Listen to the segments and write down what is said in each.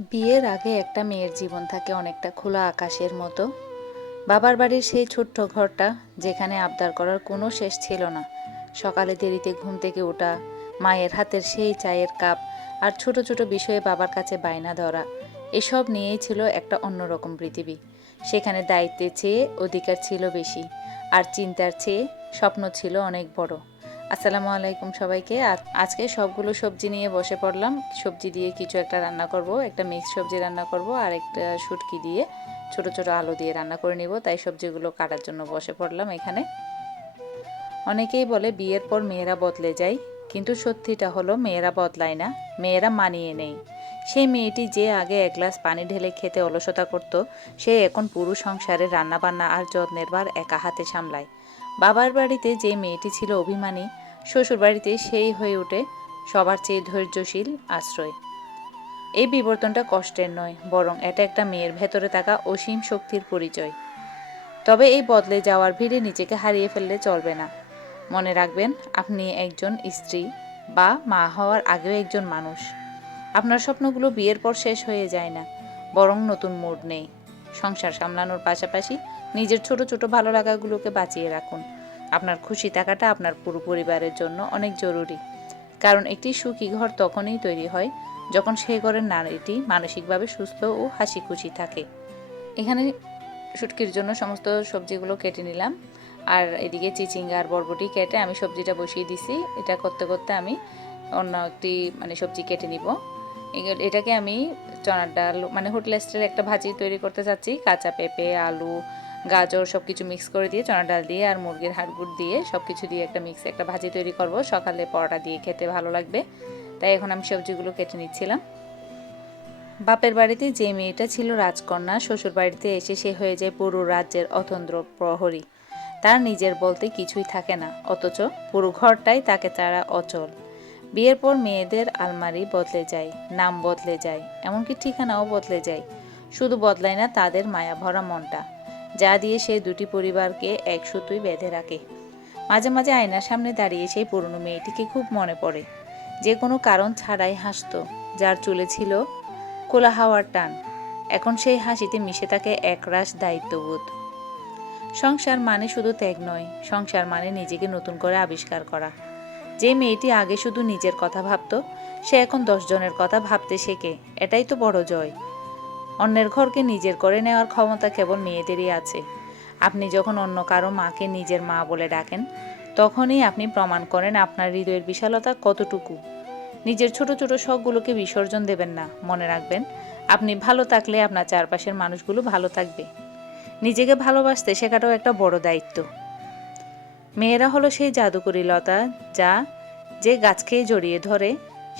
বিয়ের আগে একটা মেয়ের জীবন থাকে অনেকটা খোলা আকাশের মতো। বাবার বাড়ির সেই ছোট্ট ঘরটা, যেখানে আবদার করার কোনো শেষ ছিল না। সকালে দেরিতে ঘুম থেকে ওঠা, মায়ের হাতের সেই চায়ের কাপ, আর ছোট ছোট বিষয়ে বাবার কাছে বায়না ধরা, এসব নিয়েই ছিল একটা অন্যরকম পৃথিবী। সেখানে দায়িত্বের চেয়ে অধিকার ছিল বেশি, আর চিন্তার চেয়ে স্বপ্ন ছিল অনেক বড়। আসসালামু আলাইকুম সবাইকে। আজকে সবগুলো সবজি নিয়ে বসে পড়লাম। সবজি দিয়ে কিছু একটা রান্না করব, একটা মিক্স সবজি রান্না করব, আর একটা শুটকি দিয়ে ছোট ছোট আলু দিয়ে রান্না করে নিব। তাই সবজিগুলো কাটার জন্য বসে পড়লাম এখানে। অনেকেই বলে বিয়ের পর মেয়েরা বদলে যায়, কিন্তু সত্যিটা হলো মেয়েরা বদলায় না, মেয়েরা মানিয়ে নেয়। সেই মেয়েটি যে আগে এক গ্লাস পানি ঢেলে খেতে অলসতা করত, সে এখন পুরো সংসারে রান্নাবান্না আর যত্নের ভার একা হাতে সামলায়। বাবার বাড়িতে যে মেয়েটি ছিল অভিমানী, শ্বশুর বাড়িতে সেই হয়ে ওঠে সবার চেয়ে ধৈর্যশীল আশ্রয়। এই বিবর্তনটা কষ্টের নয়, বরং এটা একটা মেয়ের ভেতরে থাকা অসীম শক্তির পরিচয়। তবে এই বদলে যাওয়ার ভিড়ে নিজেকে হারিয়ে ফেললে চলবে না। মনে রাখবেন, আপনি একজন স্ত্রী বা মা হওয়ার আগেও একজন মানুষ। আপনার স্বপ্নগুলো বিয়ের পর শেষ হয়ে যায় না, বরং নতুন মোড় নেই। সংসার সামলানোর পাশাপাশি নিজের ছোট ছোট ভালো লাগাগুলোকে বাঁচিয়ে রাখুন। আপনার খুশি থাকাটা আপনার পুরো পরিবারের জন্য অনেক জরুরি। কারণ একটি সুখী ঘর তখনই তৈরি হয় যখন সেই ঘরের নারীটি মানসিকভাবে সুস্থ ও হাসি খুশি থাকে। এখানে শুটকির জন্য সমস্ত সবজিগুলো কেটে নিলাম, আর এদিকে চিচিঙ্গা আর বরবটি কেটে আমি সবজিটা বসিয়ে দিছি। এটা করতে করতে আমি অন্য একটি সবজি কেটে নিব। এটাকে আমি চনার ডাল হোটেল স্টাইলে একটা ভাজি তৈরি করতে চাচ্ছি। কাঁচা পেঁপে, আলু, গাজর সব কিছু মিক্স করে দিয়ে, চনার ডাল দিয়ে আর মুরগির হাড়গুড় দিয়ে সব কিছু দিয়ে একটা ভাজি তৈরি করব। সকালে পরোটা দিয়ে খেতে ভালো লাগবে। তাই এখন আমি সবজিগুলো কেটে নিচ্ছিলাম। বাপের বাড়িতে যে মেয়েটা ছিল রাজকন্যা, শ্বশুর বাড়িতে এসে সে হয়ে যায় পুরো রাজ্যের অতন্দ্র প্রহরী। তার নিজের বলতে কিছুই থাকে না, অথচ পুরো ঘরটাই তাকে তারা অচল। বিয়ের পর মেয়েদের আলমারি বদলে যায়, নাম বদলে যায়, এমনকি ঠিকানাও বদলে যায়। শুধু বদলায় না তাদের মায়া ভরা মনটা, যা দিয়ে সে দুটি পরিবারকে এক সুতোয় বেঁধে রাখে। মাঝে মাঝে আয়নার সামনে দাঁড়িয়ে সেই পুরনো মেয়েটিকে খুব মনে পড়ে, যে কোনো কারণ ছাড়াই হাসত, যার চুলে ছিল খোলা হাওয়ার টান। এখন সেই হাসিতে মিশে থাকে একরাশ দায়িত্ববোধ। সংসার মানে শুধু ত্যাগ নয়, সংসার মানে নিজেকে নতুন করে আবিষ্কার করা। যে মেয়েটি আগে শুধু নিজের কথা ভাবত, সে এখন 10 জনের কথা ভাবতে শেখে। এটাই তো বড় জয়। অন্যের ঘরকে নিজের করে নেওয়ার ক্ষমতা কেবল মেয়েদেরই আছে। আপনি যখন অন্য কারো মাকে নিজের মা বলে ডাকেন, তখনই আপনি প্রমাণ করেন আপনার হৃদয়ের বিশালতা কতটুকু। নিজের ছোট ছোট শখগুলোকে বিসর্জন দেবেন না। মনে রাখবেন, আপনি ভালো থাকলে আপনার চারপাশের মানুষগুলো ভালো থাকবে। নিজেকে ভালোবাসতে শেখাটাও একটা বড় দায়িত্ব। মেয়েরা হলো সেই জাদুকরী লতা, যা যে গাছকে জড়িয়ে ধরে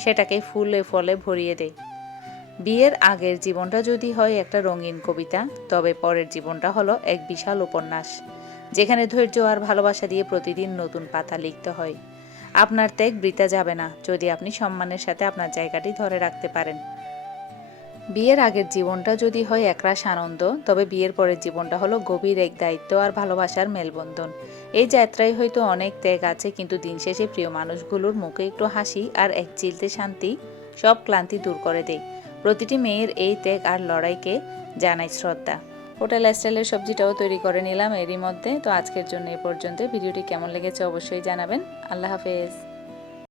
সেটাকে ফুলে ফলে ভরিয়ে দেয়। বিয়ের আগের জীবনটা যদি হয় একটা রঙিন কবিতা, তবে পরের জীবনটা হলো এক বিশাল উপন্যাস, যেখানে ধৈর্য আর ভালোবাসা দিয়ে প্রতিদিন নতুন পাতা লিখতে হয়। আপনার ত্যাগ বৃথা যাবে না, যদি আপনি সম্মানের সাথে আপনার জায়গাটি ধরে রাখতে পারেন। বিয়ের আগের জীবনটা যদি হয় একরাশ আনন্দ, তবে বিয়ের পরের জীবনটা হলো গভীর এক দায়িত্ব আর ভালোবাসার মেলবন্ধন। এই যাত্রায় হয়তো অনেক ত্যাগ আছে, কিন্তু দিন শেষে প্রিয় মানুষগুলোর মুখে একটু হাসি আর এক চিলতে শান্তি সব ক্লান্তি দূর করে দেয়। প্রতিটি মেয়ের এই ত্যাগ আর লড়াইকে জানাই শ্রদ্ধা। হোটেল স্টাইলের সবজিটাও তৈরি করে নিলাম এরই মধ্যে। তো আজকের জন্য এ পর্যন্ত। ভিডিওটি কেমন লেগেছে অবশ্যই জানাবেন। আল্লাহ হাফেজ।